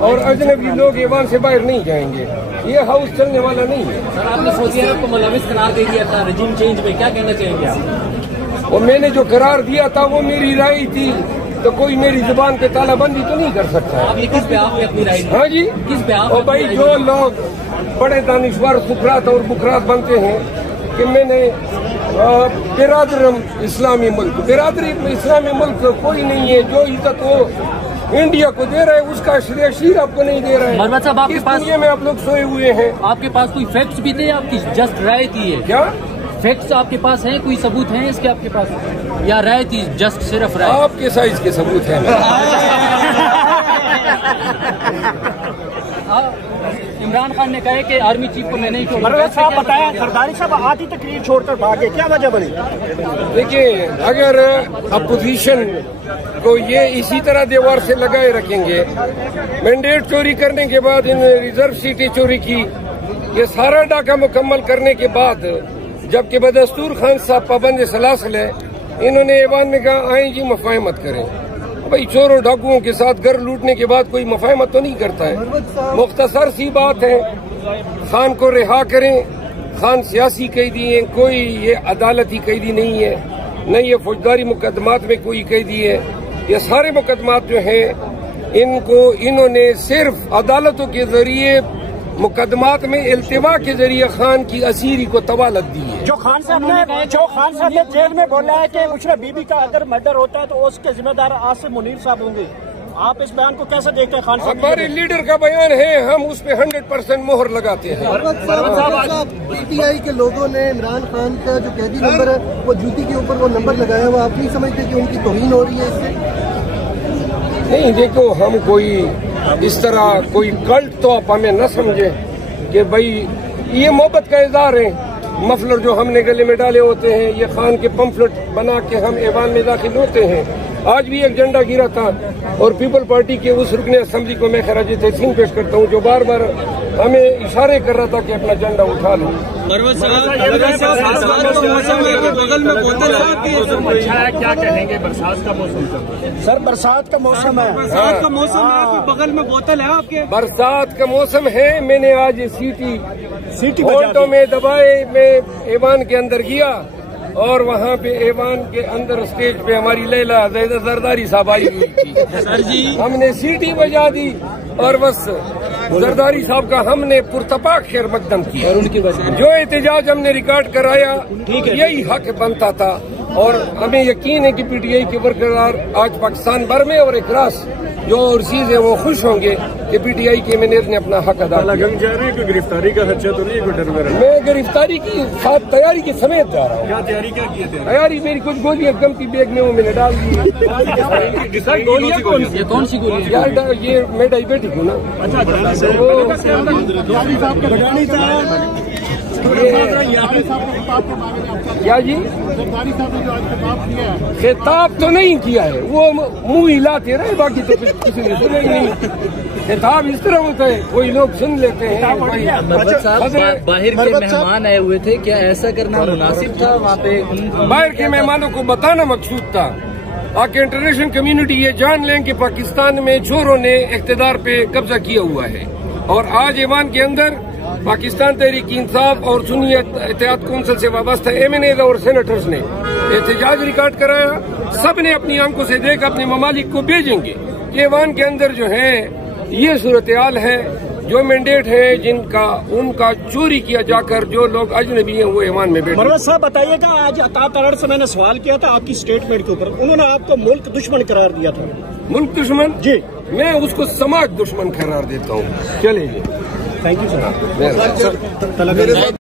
اور اجنبی لوگ ایوان سے باہر نہیں جائیں گے. یہ ہاؤس چلنے والا نہیں ہے. سر آپ نے سعودی عرب کو ملوث قرار دے دیا تھا رجیم چینج میں، کیا کہنا چاہیں گے آپ؟ اور میں نے جو قرار دیا تھا وہ میری رائے تھی، تو کوئی میری زبان پہ تالا بندی تو نہیں کر سکتا. آپ نے کس پہ آپ نے اپنی رائے دی؟ ہاں جی، کس پہ آپ؟ اور بھائی جو لوگ بڑے دانشور سکرات اور بکرات بنتے ہیں کہ میں نے برادرم اسلامی ملک، برادری اسلامی ملک کوئی نہیں ہے. جو عزت وہ انڈیا کو دے رہے ہے اس کا شیر آپ کو نہیں دے رہے. مرمت صاحب، آپ کے پاس دنیا میں آپ لوگ سوئے ہوئے ہیں. آپ کے پاس کوئی فیکٹس بھی تھے؟ آپ کی جسٹ رائے تھی ہے کیا فیکٹس آپ کے پاس ہیں؟ کوئی ثبوت ہیں اس کے آپ کے پاس، یا رائے تھی جسٹ صرف رائے؟ آپ کے سائز کے ثبوت ہیں. عمران خان نے کہا ہے کہ آرمی چیف کو میں نے مروت صاحب بتایا زرداری صاحب آدھی تقریر چھوڑ کر بھاگے، کیا وجہ بنی؟ دیکھیے، اگر اپوزیشن کو یہ اسی طرح دیوار سے لگائے رکھیں گے، مینڈیٹ چوری کرنے کے بعد ان ریزرو سیٹیں چوری کی، یہ سارا ڈاکہ مکمل کرنے کے بعد جبکہ بدستور خان صاحب پابند سلاسل ہے، انہوں نے ایوان میں کہا آئیں جی مفاہمت کریں. بھائی چوروں ڈاکوؤں کے ساتھ گھر لوٹنے کے بعد کوئی مفاہمت تو نہیں کرتا ہے. مختصر سی بات ہے، خان کو رہا کریں. خان سیاسی قیدی ہیں، کوئی یہ عدالتی قیدی نہیں ہے، نہ یہ فوجداری مقدمات میں کوئی قیدی ہے. یہ سارے مقدمات جو ہیں ان کو انہوں نے صرف عدالتوں کے ذریعے مقدمات میں التوا کے ذریعے خان کی اسیری کو طوالت دی ہے. جو خان صاحب نے جیل میں بولا ہے کہ مشرف بی بی کا اگر مرڈر ہوتا ہے تو اس کے ذمہ دار آصف منیر صاحب ہوں گے، آپ اس بیان کو کیسے دیکھتے ہیں؟ خان صاحب ہمارے لیڈر کا بیان ہے، ہم اس پہ 100% مہر لگاتے ہیں. پی ٹی آئی کے لوگوں نے عمران خان کا جو قیدی نمبر ہے وہ جوتی کے اوپر وہ نمبر لگایا ہوا، آپ نہیں سمجھتے کہ ان کی توہین ہو رہی ہے اس سے؟ نہیں، دیکھو، ہم کوئی اس طرح کوئی کلٹ تو آپ ہمیں نہ سمجھے کہ بھائی یہ محبت کا اظہار ہے. مفلر جو ہم نے گلے میں ڈالے ہوتے ہیں، یہ خان کے پمفلٹ بنا کے ہم ایوان میں داخل ہوتے ہیں. آج بھی ایک جھنڈا گرا تھا اور پیپل پارٹی کے اس رکن اسمبلی کو میں خراج تحسین پیش کرتا ہوں جو بار بار ہمیں اشارے کر رہا تھا کہ اپنا جھنڈا اٹھا لوں. کیا کہیں گے؟ برسات کا موسم سر، برسات کا موسم ہے، برسات کا موسم ہے، بغل میں بوتل ہے آپ کے؟ برسات کا موسم ہے. میں نے آج سیٹی ہولٹوں میں دبائے میں ایوان کے اندر گیا اور وہاں پہ ایوان کے اندر اسٹیج پہ ہماری لیلا زرداری صاحب آئی ہوئی تھی. ہم نے سیٹی بجا دی اور بس زرداری صاحب کا ہم نے پرتپاک خیر مقدم کیا. اور ان کی وجہ جو احتجاج ہم نے ریکارڈ کرایا یہی حق بنتا تھا، اور ہمیں یقین ہے کہ پی ٹی آئی کے برقرار آج پاکستان بھر میں اور اکراس جو اوورسیز ہیں وہ خوش ہوں گے کہ پی ٹی آئی کے مینیجر نے اپنا حق ادا کیا. جا رہے ہیں کہ گرفتاری کا خدشہ تو نہیں؟ کوئی ڈر؟ میں گرفتاری کی ساتھ تیاری کے سمیت جا رہا ہوں. کیا تیاری کیا کی تھی؟ تیاری میری کچھ گولیاں گم کی بیگ میں وہ میں نے ڈال دی. یہ کون سی گولی؟ یار یہ میں ڈائبیٹک ہوں نا. کیا جی؟ خطاب تو نہیں کیا ہے، وہ منہ ہلاتے رہے، باقی تو کسی نے سنا ہی نہیں. خطاب اس طرح ہوتا ہے، کوئی لوگ سن لیتے ہیں. مربت صاحب، باہر کے مہمان آئے ہوئے تھے، کیا ایسا کرنا مناسب تھا وہاں پہ؟ باہر کے مہمانوں کو بتانا مقصود تھا تاکہ انٹرنیشنل کمیونٹی یہ جان لیں کہ پاکستان میں چوروں نے اقتدار پہ قبضہ کیا ہوا ہے. اور آج ایوان کے اندر پاکستان تحریک انصاف اور سنی اتحاد کونسل سے وابستہ ایم این ایز اور سینیٹرز نے احتجاج ریکارڈ کرایا. سب نے اپنی آنکھوں سے دیکھ اپنے ممالک کو بھیجیں گے کہ ایوان کے اندر جو ہے یہ صورتحال ہے. جو مینڈیٹ ہیں ان کا چوری کیا جا کر جو لوگ اجنبی ہیں وہ ایوان میں بیٹھے. مروت صاحب بتائیے گا، آج عطا ترڑ سے میں نے سوال کیا تھا آپ کی اسٹیٹمنٹ کے اوپر، انہوں نے آپ کو ملک دشمن قرار دیا تھا. ملک دشمن؟ جی، میں اس کو سماج دشمن قرار دیتا ہوں. چلے جی، تھینک یو سر.